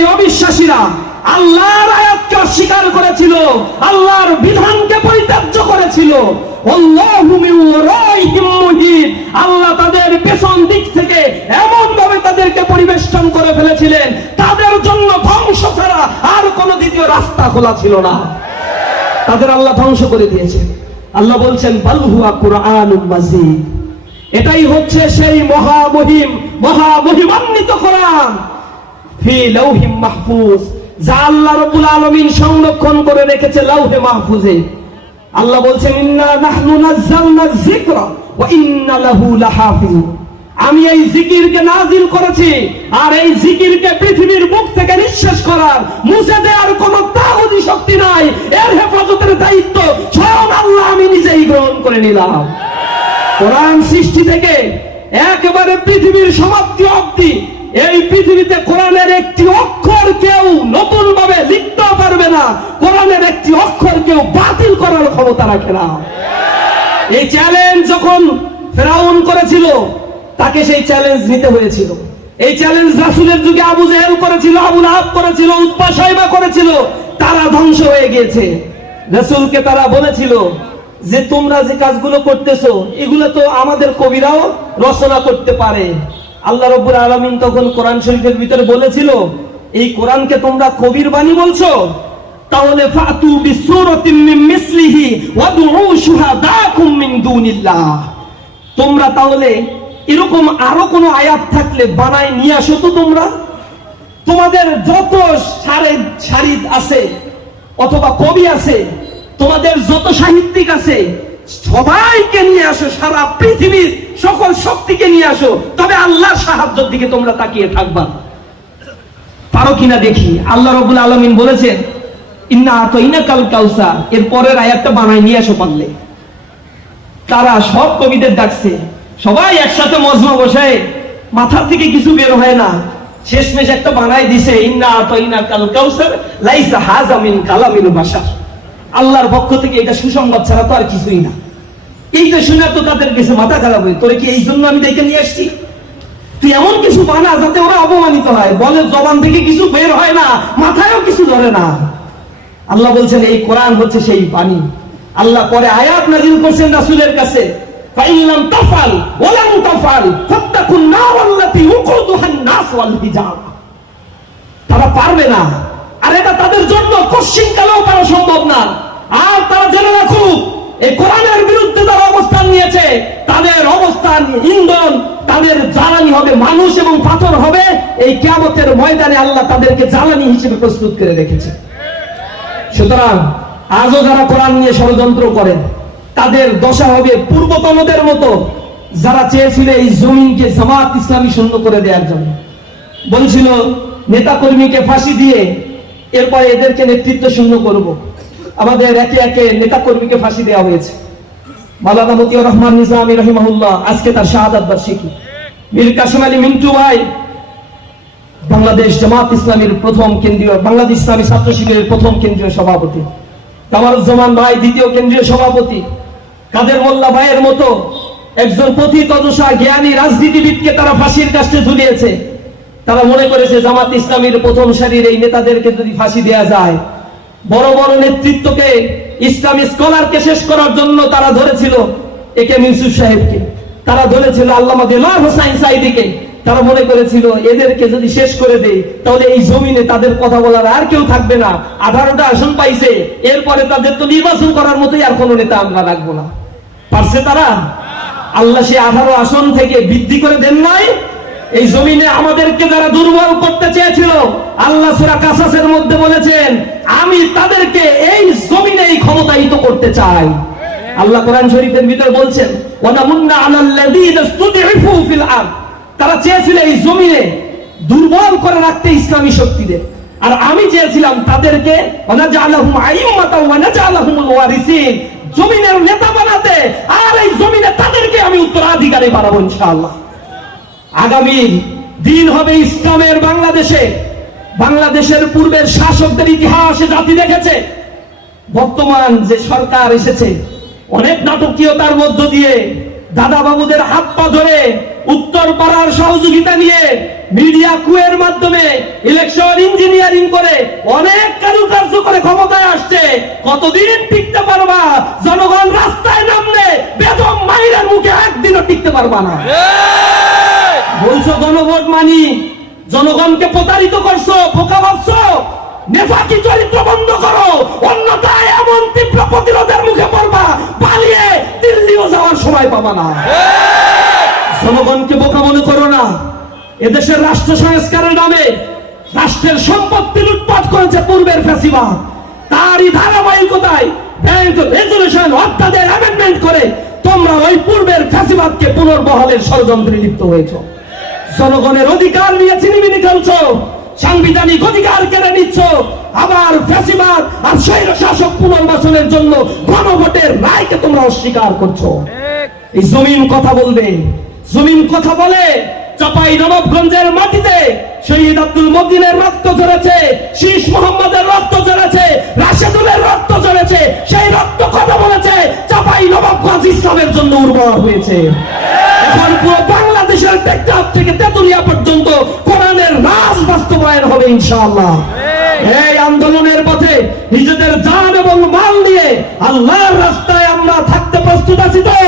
এই অবিশ্বাসীরা আল্লাহর আয়াতকে অস্বীকার করেছিল, আল্লাহর বিধানকে পরিত্যাজ্য করেছিল। আল্লাহু মিন ওয়ারাইহিম মুহিত, আল্লাহ তাদের পেছন দিক থেকে এমন ভাবে তাদেরকে পরিবেষ্টন করে ফেলেছিলেন, তাদের জন্য ধ্বংস ছাড়া আর কোনো দ্বিতীয় রাস্তা খোলা ছিল না। তাদের আল্লাহ ধ্বংস করে দিয়েছে। আল্লাহ বলছেন বাল হুয়া কুরআনুম মাজিদ, এটাই হচ্ছে সেই মহামহিমান্বিত কোরআন, ফি লাউহিম মাহফুজ, যা আল্লাহ রাব্বুল আলামিন সংরক্ষণ করে রেখেছে লাউহে মাহফুজে। আল্লাহ বলছেন ইন্না নাহনু নাযালনা যিকরা ওয়া ইন্না লাহু লাহাফিজুন, আমি এই জিকিরকে নাজিল করেছি, আর এই জিকিরকে পৃথিবীর মুখ থেকে নিঃশেষ করার, মুছে দেওয়ার কোন তাগুতি শক্তি নাই। এর হেফাজতের দায়িত্ব স্বয়ং আল্লাহ আমি নিজেই গ্রহণ করে নিলাম। কোরআন সৃষ্টি থেকে একেবারে পৃথিবীর সমাপ্তি অবধি এই পৃথিবীতে কোরআনের একটি অক্ষর কেউ নতুন ভাবে লিখতে পারবে না, কোরআনের একটি অক্ষর কেউ বাতিল করার ক্ষমতা রাখে না। এই চ্যালেঞ্জ যখন ফেরাউন করেছিল, তাকে সেই চ্যালেঞ্জ নিতে হয়েছিল। এই চ্যালেঞ্জ রাসূলের যুগে আবু জেহেল করেছিল, আবু লাহাব করেছিল, উতবা শাইবা করেছিল, তারা ধ্বংস হয়ে গিয়েছে। রাসূলকে তারা বলেছিল যে তোমরা যে কাজগুলো করতেছো এগুলো তো আমাদের কবিরাও রচনা করতে পারে। আল্লাহ রাব্বুল আলামিন তখন কোরআন শরীফের ভিতরে বলেছিল, এই কোরআনকে তোমরা কবির বাণী বলছো, তাহলে ফাতু বিসূরাতিন মিন মিসলিহি ওয়াদউ শুহাদাকুম মিন দুনিল্লাহ, তোমরা তাহলে এরকম আরো কোন আয়াত থাকলে বানায় নিয়ে আসো তো। তোমরা তোমাদের যত শারিদ আছে অথবা কবি আছে, তোমাদের যত সাহিত্যিক আছে, সবাইকে নিয়ে আসো, সারা পৃথিবীর সকল শক্তিকে নিয়ে আসো, তবে আল্লাহর সাহায্যের দিকে তোমরা তাকিয়ে থাকবা। পারো কিনা দেখি। আল্লাহ রাব্বুল আলামিন বলেছেন ইন্না আতাইনাকাল কাউসার, এর পরের আয়াতটা বানায় নিয়ে আসো পারলে। তারা সব কবিদের ডাকছে, সবাই একসাথে মজমা বসায়, মাথা থেকে কিছু বের হয় না, শেষমেশ একটা বানায় দিছে ইন্না আতাইনাকাল কাউসার লাইসা হাযা মিন কালামিল বাশার, আল্লাহর পক্ষ থেকে এটা সুসংবাদ ছাড়া তো আর কিছুই না। এইটা শুনে তো তাদের কাছে মাথা খারাপ হয়, তোরে কি এই জন্য আমি দেখে নিয়ে আসছি? তুই এমন কিছু বানা যাতে ওরা অপমানিত হয়, বলে জবান থেকে কিছু বের হয় না, মাথায়ও কিছু ধরে না। আল্লাহ বলছেন এই কোরআন হচ্ছে সেই বাণী। আল্লাহ পরে আয়াত নাযিল করছেন রাসূলের কাছে, ফাইল্লাম তাফাল ওয়ালাম তাফাল ফাত্তাকুন নারাল্লাতী উকুদুহান নাস ওয়াল হিজারা, তারা পারবে না, আর এটা তাদের জন্য কঠিন কালেও পারা সম্ভব না। আর তারা জেনে রাখুক, এই কোরআনের বিরুদ্ধে যারা অবস্থান নিয়েছে, তাদের অবস্থান ইন্ধন, তাদের জ্বালানি হবে মানুষ এবং পাথর হবে। এই কিয়ামতের ময়দানে আল্লাহ তাদেরকে জ্বালানি হিসেবে প্রস্তুত করে রেখেছে। সুতরাং আজও যারা কোরআন নিয়ে ষড়যন্ত্র করেন, তাদের দশা হবে পূর্বতনদের মতো, যারা চেয়েছিল এই জমিনকে জামাত ইসলামী শূন্য করে দেওয়ার জন্য। বলছিল নেতা কর্মীকে ফাঁসি দিয়ে এরপরে এদেরকে নেতৃত্ব শূন্য করব। আমাদের একে একে নেতা কর্মীকে ফাঁসি দেওয়া হয়েছে। মাওলানা মতিউর রহমান নিজামী রাহিমাহুল্লাহ, আজকে তার শাহাদাত বার্ষিকী। মীর কাসেম আলী মিন্টু ভাই, বাংলাদেশ জামাত ইসলামীর প্রথম কেন্দ্রীয়, বাংলাদেশ ইসলামী ছাত্র শিবিরের প্রথম কেন্দ্রীয় সভাপতি। কামারুজ্জামান ভাই দ্বিতীয় কেন্দ্রীয় সভাপতি। কাদের মোল্লা ভাইয়ের মতো একজন পথিতদশা জ্ঞানী রাজনীতিবিদকে তারা ফাঁসির কাস্টে ঝুলিয়েছে। তারা মনে করেছে জামাত ইসলামীর প্রথম সারির এই নেতাদেরকে যদি ফাঁসি দেয়া যায়, বড় বড় নেতৃত্বকে, ইসলামী স্কলারকে শেষ করার জন্য তারা ধরেছিল একে ইউসুফ সাহেবকে, তারা ধরেছিল আল্লামা দেলোয়ার হোসাইন সাঈদীকে। তারা মনে করেছিল এদেরকে যদি শেষ করে দেই তাহলে এই জমিনে তাদের কথা বলার আর কেউ থাকবে না। 18টা আসন পাইছে, এরপরে তাদের তো নির্বাচন করার মতোই আর কোনো নেতা আমরা রাখবো না। পারছে তারা? আল্লাহ সে 18 আসন থেকে বৃদ্ধি করে দেন নাই। এই জমিনে আমাদেরকে যারা দুর্বল করতে চেয়েছিল, আল্লাহ সূরা কাসাসের মধ্যে বলেছেন আমি তাদেরকে এই জমিনে ক্ষমতায়িত করতে চাই। আল্লাহ কোরআন শরীফের ভিতরে বলছেন ওয়ানামুন্না আলাল্লাযীনা ইসতুদঈফু ফিল আরদ, তারা চেয়েছিল এই জমিনে দুর্বল করে রাখতে ইসলামী শক্তিদের, আর আমি চেয়েছিলাম তাদেরকে ওয়ানাজআলাহুম আইম্মাতাও ওয়ানাজআলাহুমুল ওয়ারিসিন, জমিনের নেতা বানাতে, আর এই জমিনে তাদেরকে আমি উত্তরাধিকারী বানাবো ইনশাআল্লাহ। আগামী দিন হবে ইসলামের বাংলাদেশে। বাংলাদেশের পূর্বের শাসকদের ইতিহাসে জাতি দেখেছে, বর্তমান যে সরকার এসেছে অনেক নাটকীয়তার মধ্য দিয়ে দাদা বাবুদের হাত পা ধরে উত্তর পাড়ার সহযোগিতা নিয়ে মিডিয়া কুয়ের মাধ্যমে ইলেকশন ইঞ্জিনিয়ারিং করে অনেক কারুকার্য করে ক্ষমতায় আসছে, কতদিন টিকতে পারবা? জনগণ রাস্তায় নামলে বেদম মাইরের মুখে একদিনও টিকতে পারবা না। বলছো গণভোট মানি, জনগণকে প্রতারিত করছো, বোকা ভাবছো। নেফাকি চরিত্র বন্ধ করো, অন্যথায় এমন তীব্র প্রতিরোধের মুখে পড়বা, পালিয়ে দিল্লিও যাওয়ার সময় পাবা না। জনগণকে বোকা মনে করো না। এদেশের রাষ্ট্র সংস্কারের নামে রাষ্ট্রের সম্পত্তি লুটপাট করেছে পূর্বের ফ্যাসিবাদ, তারই ধারাবাহিকতায় ব্যাংক রেজুলেশন অধ্যাদেশ অ্যামেন্ডমেন্ট করে তোমরা ওই পূর্বের ফ্যাসিবাদকে পুনর্বহালের ষড়যন্ত্রে লিপ্ত হয়েছ। জনগণের অধিকার নিয়ে ছিনিমিনি খেলছো, সাংবিধানিক অধিকার কেড়ে নিচ্ছ, আবার ফ্যাসিবাদ আর স্বৈর শাসক পুনর্বাসনের জন্য গণভোটের রায়কে তোমরা অস্বীকার করছো। এই জমিন কথা বলবে, জমিন কথা বলে। চাপাই নবাবগঞ্জের মাটিতে শহীদ আব্দুল মতিনের রক্ত ঝরেছে, শীষ মোহাম্মদের রক্ত ঝরেছে, রাশেদুলের রক্ত ঝরেছে, সেই রক্ত কথা বলেছে। চাপাই নবাবগঞ্জ ইসলামের জন্য উর্বর হয়েছে। এখন পুরো বাংলাদেশের টেকনাফ থেকে তেতুলিয়া পর্যন্ত কোরআনের রাজ বাস্তবায়ন হবে ইনশাআল্লাহ। এই আন্দোলনের পথে নিজেদের জান এবং মাল দিয়ে আল্লাহর রাস্তায় আমরা থাকতে প্রস্তুত আছি তো?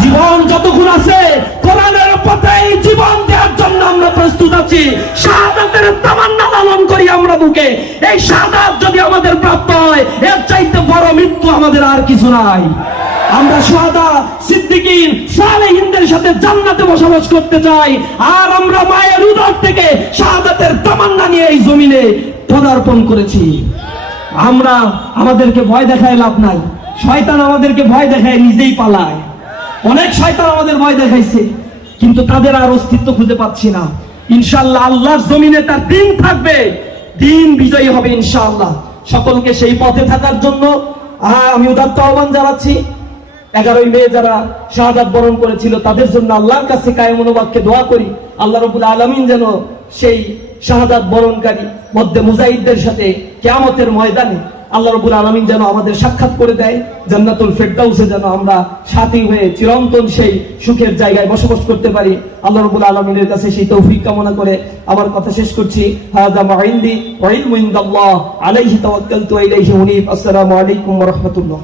জীবন যতক্ষণ আছে কোরআনের পথে জীবন দেওয়ার জন্য আমরা প্রস্তুত আছি। শাহাদাতের তামান্না লালন করি আমরা বুকে। এই শাহাদাত যদি আমাদের প্রাপ্ত হয়, এর চাইতে বড় মৃত্যু আমাদের আর কিছু নাই। আমরা শুহাদা, সিদ্দিকিন, সালেহিনদের সাথে জান্নাতে বসবাস করতে চাই। আর আমরা মায়ের উদর থেকে শাহাদাতের তামান্না নিয়ে এই জমিনে পদার্পণ করেছি। আমরা আমাদেরকে ভয় দেখায় লাভ নাই। শয়তান আমাদেরকে ভয় দেখায় নিজেই পালায়। অনেক শয়তান আমাদের ভয় দেখাইছে, কিন্তু তাদের আর অস্তিত্ব খুঁজে পাচ্ছি না। ইনশাআল্লাহ আল্লাহর জমিনে তার দিন থাকবে, দিন বিজয়ী হবে ইনশাআল্লাহ। সকলকে সেই পথে থাকার জন্য আমি উদাত্ত আহ্বান জানাচ্ছি। 11ই মে যারা শাহাদাত বরণ করেছিল তাদের জন্য আল্লাহর কাছে কায়েম অনুবাদকে দোয়া করি, আল্লাহ রাব্বুল আলামিন যেন সেই শাহাদাত বরণকারী মধ্যে মুজাহিদদের সাথে কিয়ামতের ময়দানে আল্লাহ রাব্বুল আলামিন যেন আমাদের সাক্ষাৎ করে দেয়। জান্নাতুল ফেরদাউসে যেন আমরা সাথী হয়ে চিরন্তন সেই সুখের জায়গায় বসবাস করতে পারি। আল্লাহ রাব্বুল আলামিনের কাছে সেই তৌফিক কামনা করে আমার কথা শেষ করছি। হাযা মা ইনদি ওয়া ইলমু ইনদাল্লাহ আলাইহি তাওয়াক্কালতু ওয়া ইলাইহি উনীব। আসসালামু আলাইকুম ওয়া রাহমাতুল্লাহ।